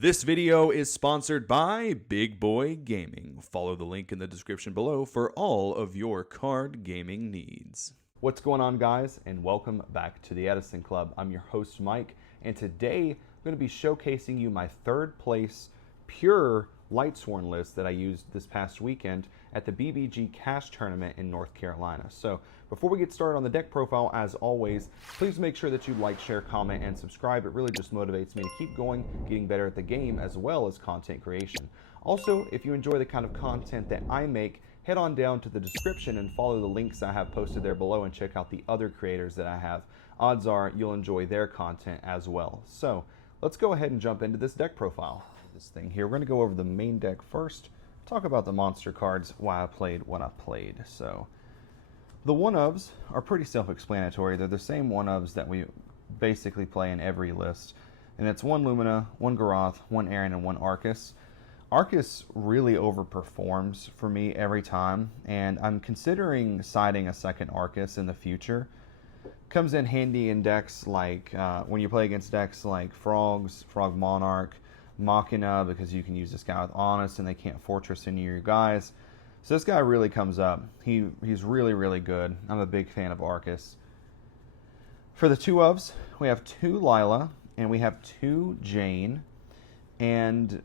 This video is sponsored by Big Boy Gaming. Follow the link in the description below for all of your card gaming needs. What's going on, guys, and welcome back to the Edison Club. I'm your host, Mike, and today I'm going to be showcasing you my third place pure Lightsworn list that I used this past weekend at the BBG Cash Tournament in North Carolina. So before we get started on the deck profile, as always, please make sure that you like, share, comment, and subscribe. It really just motivates me to keep going, getting better at the game, as well as content creation. Also, if you enjoy the kind of content that I make, head on down to the description and follow the links I have posted there below and check out the other creators that I have. Odds are you'll enjoy their content as well. So let's go ahead and jump into this deck profile. This thing here, we're going to go over the main deck first, talk about the monster cards, why I played what I played. So the one-ofs are pretty self-explanatory. They're the same one-ofs that we basically play in every list, and it's one Lumina, one Garoth, one Aaron, and one Arcus. Arcus really overperforms for me every time, and I'm considering siding a second Arcus in the future. Comes in handy in decks like when you play against decks like Frogs, Frog Monarch, Machina, because you can use this guy with Honest and they can't fortress any of your guys. So this guy really comes up. He's really, really good. I'm a big fan of Arcus. For the two-ofs, we have two Lila and we have two Jane, and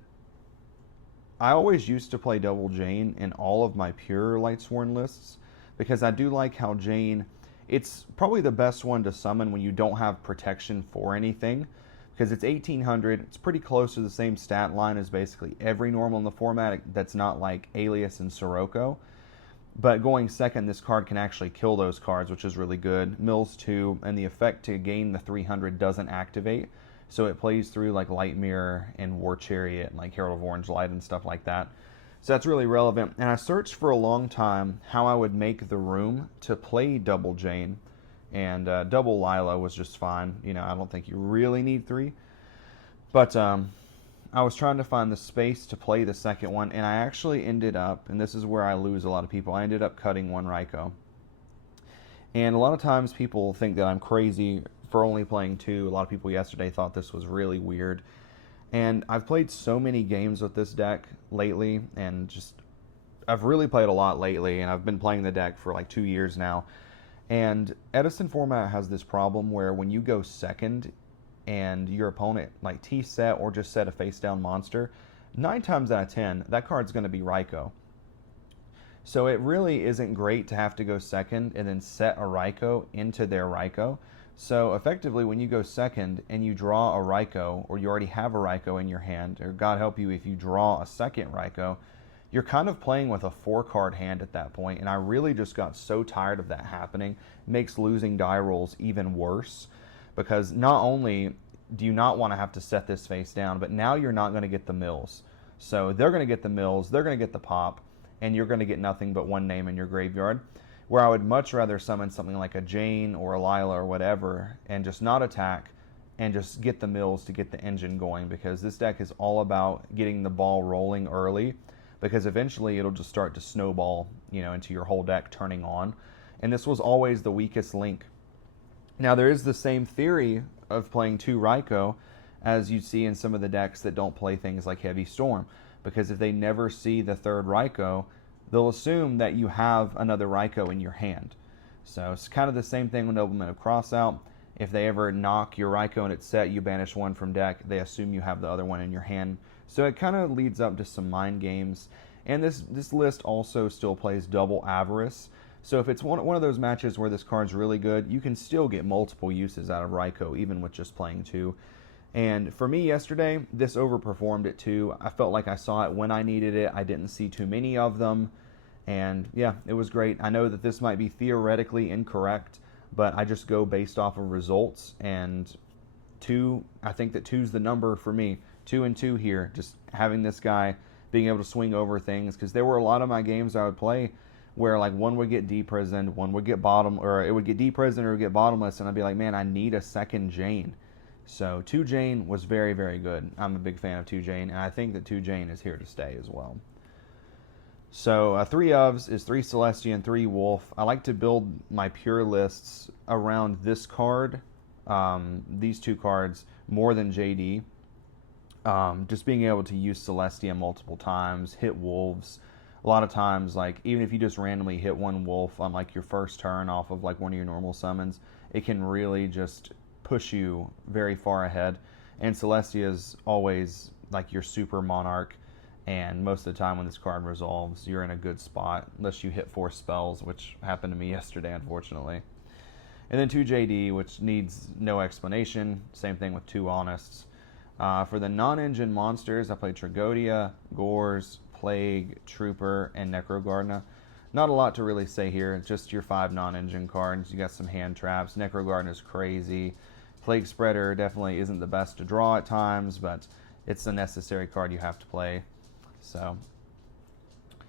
I always used to play double Jane in all of my pure Lightsworn lists because I do like how Jane, it's probably the best one to summon when you don't have protection for anything, because it's 1800, it's pretty close to the same stat line as basically every normal in the format that's not like Alias and Sirocco. But going second, this card can actually kill those cards, which is really good. Mills 2, and the effect to gain the 300 doesn't activate, so it plays through like Light Mirror and War Chariot and like Herald of Orange Light and stuff like that. So that's really relevant. And I searched for a long time how I would make the room to play double Jane, and double Lila was just fine. You know, I don't think you really need three. But I was trying to find the space to play the second one, and I actually ended up, and this is where I lose a lot of people, I ended up cutting one Raikou. And a lot of times people think that I'm crazy for only playing two. A lot of people yesterday thought this was really weird. And I've played so many games with this deck lately, and just I've really played a lot lately, and I've been playing the deck for like 2 years now. And Edison format has this problem where when you go second and your opponent like T-set or just set a face-down monster, 9 times out of 10, that card's going to be Raikou. So it really isn't great to have to go second and then set a Raikou into their Raikou. So effectively, when you go second and you draw a Raikou, or you already have a Raikou in your hand, or God help you if you draw a second Raikou, you're kind of playing with a 4-card hand at that point, and I really just got so tired of that happening. It makes losing die rolls even worse, because not only do you not want to have to set this face down, but now you're not going to get the mills. So they're going to get the mills, they're going to get the pop, and you're going to get nothing but one name in your graveyard, where I would much rather summon something like a Jane or a Lila or whatever and just not attack and just get the mills to get the engine going, because this deck is all about getting the ball rolling early, because eventually it'll just start to snowball, you know, into your whole deck turning on. And this was always the weakest link. Now there is the same theory of playing two Raikou as you see in some of the decks that don't play things like Heavy Storm, because if they never see the third Raikou, they'll assume that you have another Raikou in your hand. So it's kind of the same thing with Nobleman of Crossout. If they ever knock your Raikou and it's set, you banish one from deck, they assume you have the other one in your hand. So it kind of leads up to some mind games. And this list also still plays double Avarice. So if it's one of those matches where this card's really good, you can still get multiple uses out of Raikou, even with just playing two. And for me yesterday, this overperformed it too. I felt like I saw it when I needed it. I didn't see too many of them. And yeah, it was great. I know that this might be theoretically incorrect, but I just go based off of results. And two, I think that two's the number for me. 2 and 2 here, just having this guy being able to swing over things, because there were a lot of my games I would play where like one would get deprisoned, one would get bottom, or it would get deprisoned or get bottomless, and I'd be like, man, I need a second Jane. So 2 Jane was very, very good. I'm a big fan of 2 Jane, and I think that 2 Jane is here to stay as well. So 3 ofs is 3 Celestia and 3 Wolf. I like to build my pure lists around this card, these two cards, more than JD. Just being able to use Celestia multiple times, hit wolves. A lot of times, like, even if you just randomly hit one wolf on, like, your first turn off of, like, one of your normal summons, it can really just push you very far ahead. And Celestia is always, like, your super monarch, and most of the time when this card resolves, you're in a good spot, unless you hit 4 spells, which happened to me yesterday, unfortunately. And then 2 JD, which needs no explanation. Same thing with 2 Honests. For the non-engine monsters, I played Tragodia, Gores, Plague, Trooper, and Necrogardener. Not a lot to really say here, just your 5 non-engine cards. You got some hand traps. Necrogardener is crazy. Plague Spreader definitely isn't the best to draw at times, but it's a necessary card you have to play. So,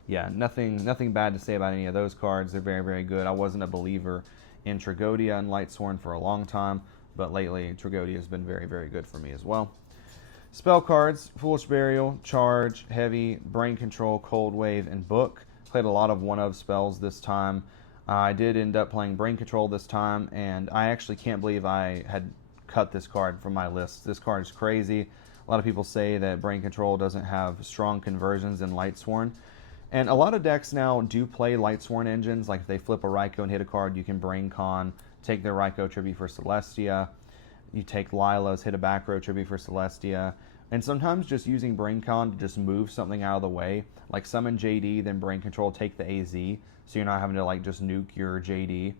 yeah, nothing bad to say about any of those cards. They're very, very good. I wasn't a believer in Tragodia and Lightsworn for a long time, but lately Tragodia has been very, very good for me as well. Spell cards: Foolish Burial, Charge, Heavy, Brain Control, Cold Wave, and Book. Played a lot of one-of spells this time. I did end up playing Brain Control this time, and I actually can't believe I had cut this card from my list. This card is crazy. A lot of people say that Brain Control doesn't have strong conversions in Lightsworn. And a lot of decks now do play Lightsworn engines. Like if they flip a Raikou and hit a card, you can Brain Con, take their Raikou tribute for Celestia. You take Lila's, hit a back row tribute for Celestia. And sometimes just using Brain Con to just move something out of the way. Like summon JD, then Brain Control, take the AZ. So you're not having to like just nuke your JD.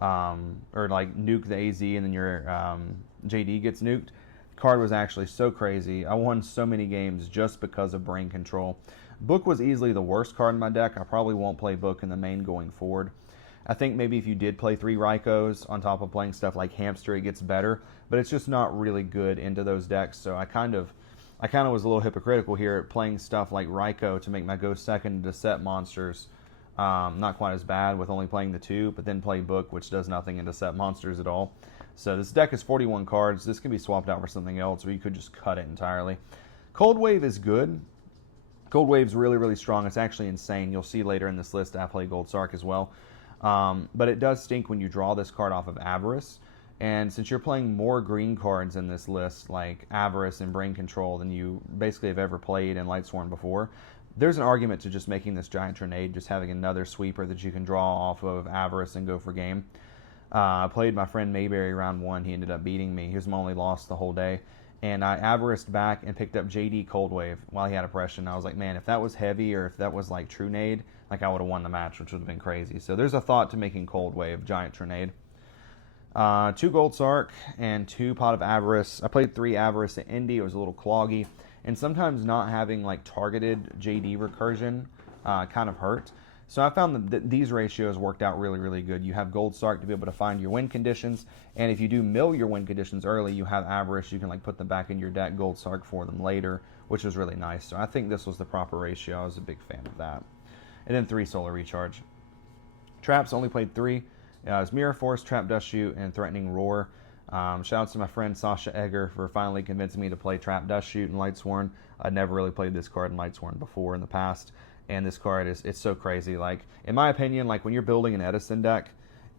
Or like nuke the AZ and then your JD gets nuked. The card was actually so crazy. I won so many games just because of Brain Control. Book was easily the worst card in my deck. I probably won't play Book in the main going forward. I think maybe if you did play 3 Raikous on top of playing stuff like Hamster, it gets better, but it's just not really good into those decks. So I kind of was a little hypocritical here at playing stuff like Raikou to make my go second to set monsters. Not quite as bad with only playing the 2, but then play Book, which does nothing into set monsters at all. So this deck is 41 cards. This can be swapped out for something else, or you could just cut it entirely. Cold Wave is good. Cold Wave's really, really strong. It's actually insane. You'll see later in this list I play Gold Sark as well. But it does stink when you draw this card off of Avarice. And since you're playing more green cards in this list, like Avarice and Brain Control, than you basically have ever played in Lightsworn before, there's an argument to just making this Giant Grenade, just having another sweeper that you can draw off of Avarice and go for game. I played my friend Mayberry round 1. He ended up beating me. He was my only loss the whole day. And I Avariced back and picked up JD Cold Wave while he had Oppression. I was like, man, if that was heavy or if that was like True Nade, like I would have won the match, which would have been crazy. So there's a thought to making Cold Wave Giant Grenade. 2 Gold Sark and 2 Pot of Avarice. I played 3 Avarice at Indy. It was a little cloggy. And sometimes not having like targeted JD recursion kind of hurt. So I found that these ratios worked out really, really good. You have Gold Sark to be able to find your win conditions, and if you do mill your win conditions early, you have Avarice. You can like put them back in your deck, Gold Sark for them later, which was really nice. So I think this was the proper ratio. I was a big fan of that. And then 3 Solar Recharge. Traps, only played 3. It was Mirror Force, Trap Dust Shoot, and Threatening Roar. Shout out to my friend Sasha Egger for finally convincing me to play Trap Dust Shoot in Lightsworn. I'd never really played this card in Lightsworn before in the past. And this card it's so crazy. Like, in my opinion, like when you're building an Edison deck,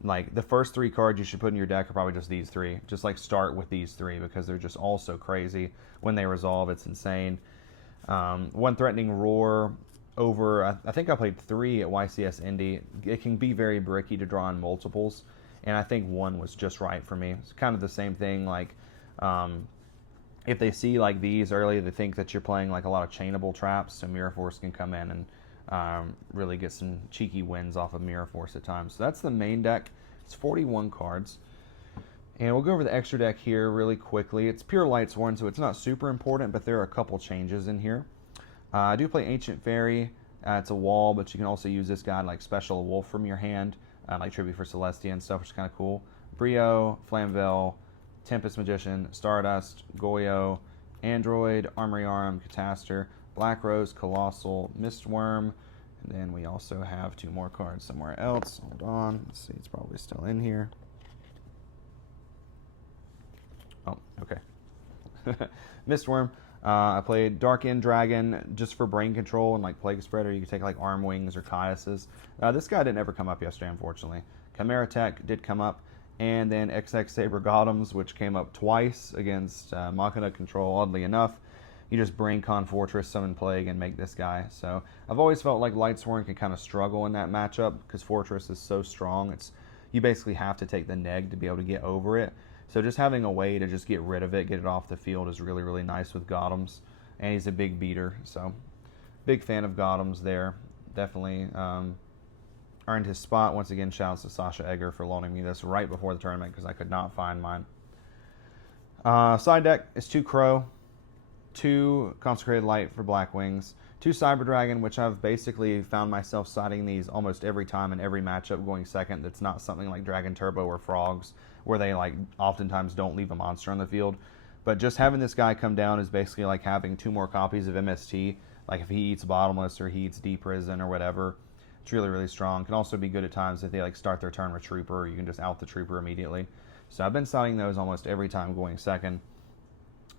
like the first 3 cards you should put in your deck are probably just these 3. Just like start with these 3 because they're just all so crazy. When they resolve, it's insane. 1 Threatening Roar over, I think I played 3 at YCS Indy. It can be very bricky to draw in multiples. And I think 1 was just right for me. It's kind of the same thing. Like, if they see like these early, they think that you're playing like a lot of chainable traps, so Mirror Force can come in and really get some cheeky wins off of Mirror Force at times. So that's the main deck. It's 41 cards. And we'll go over the extra deck here really quickly. It's pure Lightsworn, so it's not super important, but there are a couple changes in here. I do play Ancient Fairy. It's a wall, but you can also use this guy to like special a wolf from your hand, like Tribute for Celestia and stuff, which is kind of cool. Brio, Flamvell, Tempest Magician, Stardust, Goyo, Android, Armory Arm, Cataster, Black Rose, Colossal, Mistworm, and then we also have 2 more cards somewhere else. Hold on, let's see, it's probably still in here. Oh, okay. Mistworm. I played Dark End Dragon just for brain control and like Plague Spreader. You can take like Arm Wings or Caius's. This guy didn't ever come up yesterday, unfortunately. Chimera Tech did come up. And then XX Saber Gothams, which came up twice against Machina Control, oddly enough. you just bring Con Fortress, Summon Plague, and make this guy. So I've always felt like Lightsworn can kind of struggle in that matchup because Fortress is so strong. You basically have to take the neg to be able to get over it. So just having a way to just get rid of it, get it off the field is really, really nice with Gothams. And he's a big beater, so big fan of Gothams there. Definitely earned his spot. Once again, shouts to Sasha Egger for loaning me this right before the tournament because I could not find mine. Side deck is 2 Crow, 2 Consecrated Light for Black Wings, 2 Cyber Dragon, which I've basically found myself siding these almost every time in every matchup going second. That's not something like Dragon Turbo or Frogs, where they like oftentimes don't leave a monster on the field. But just having this guy come down is basically like having 2 more copies of MST. Like if he eats Bottomless or he eats Deep Prison or whatever, it's really, really strong. Can also be good at times if they like start their turn with Trooper, or you can just out the Trooper immediately. So I've been siding those almost every time going second.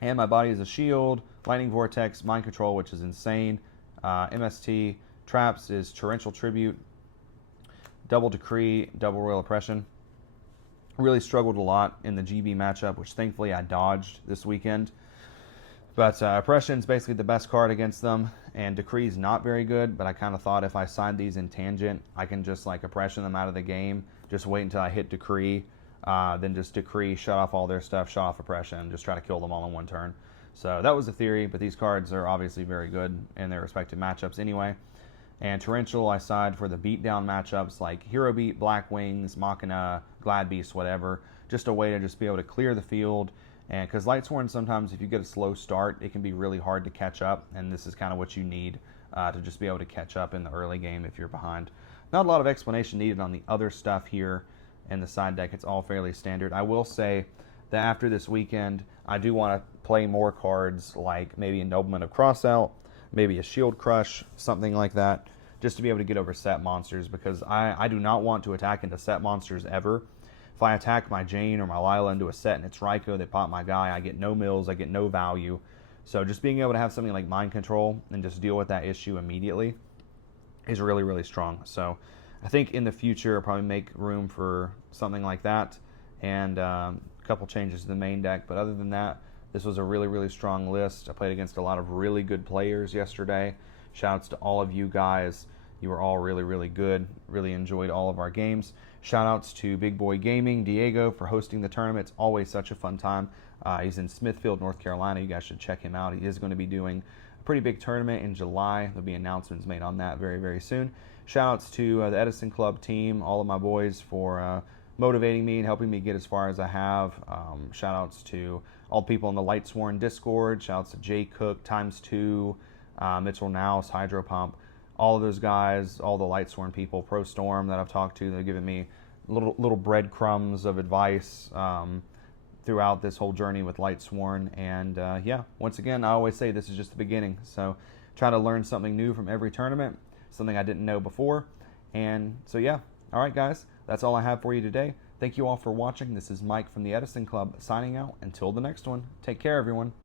And my body is a shield, Lightning Vortex, Mind Control, which is insane. MST, Traps is Torrential Tribute, Double Decree, Double Royal Oppression. Really struggled a lot in the GB matchup, which thankfully I dodged this weekend. But Oppression is basically the best card against them, and Decree is not very good, but I kind of thought if I side these in Tangent, I can just like Oppression them out of the game, just wait until I hit Decree, then just Decree, shut off all their stuff, shut off Oppression, and just try to kill them all in one turn. So that was the theory, but these cards are obviously very good in their respective matchups anyway. And Torrential, I side for the beatdown matchups like Hero Beat, Black Wings, Machina, Glad Beast, whatever. Just a way to just be able to clear the field. And because Lightsworn, sometimes if you get a slow start, it can be really hard to catch up. And this is kind of what you need to just be able to catch up in the early game if you're behind. Not a lot of explanation needed on the other stuff here in the side deck. It's all fairly standard. I will say that after this weekend, I do want to play more cards like maybe a Nobleman of Crossout, maybe a Shield Crush, something like that, just to be able to get over set monsters, because I do not want to attack into set monsters ever. If I attack my Jane or my Lila into a set and it's Raikou, they pop my guy, I get no mills, I get no value. So just being able to have something like Mind Control and just deal with that issue immediately is really, really strong. So I think in the future I'll probably make room for something like that and a couple changes to the main deck. But other than that, this was a really, really strong list. I played against a lot of really good players yesterday. Shoutouts to all of you guys. You were all really, really good. Really enjoyed all of our games. Shoutouts to Big Boy Gaming, Diego, for hosting the tournament. It's always such a fun time. He's in Smithfield, North Carolina. You guys should check him out. He is going to be doing a pretty big tournament in July. There'll be announcements made on that very, very soon. Shoutouts to the Edison Club team, all of my boys, for motivating me and helping me get as far as I have. Shoutouts to all the people in the Lightsworn Discord. Shoutouts to Jay Cook, Times2, Mitchell Nouse, Hydro Pump. All of those guys, all the Lightsworn people, Pro Storm that I've talked to, they're giving me little breadcrumbs of advice throughout this whole journey with Lightsworn. And yeah, once again, I always say this is just the beginning. So try to learn something new from every tournament, something I didn't know before. And so yeah, all right guys, that's all I have for you today. Thank you all for watching. This is Mike from the Edison Club signing out. Until the next one, take care everyone.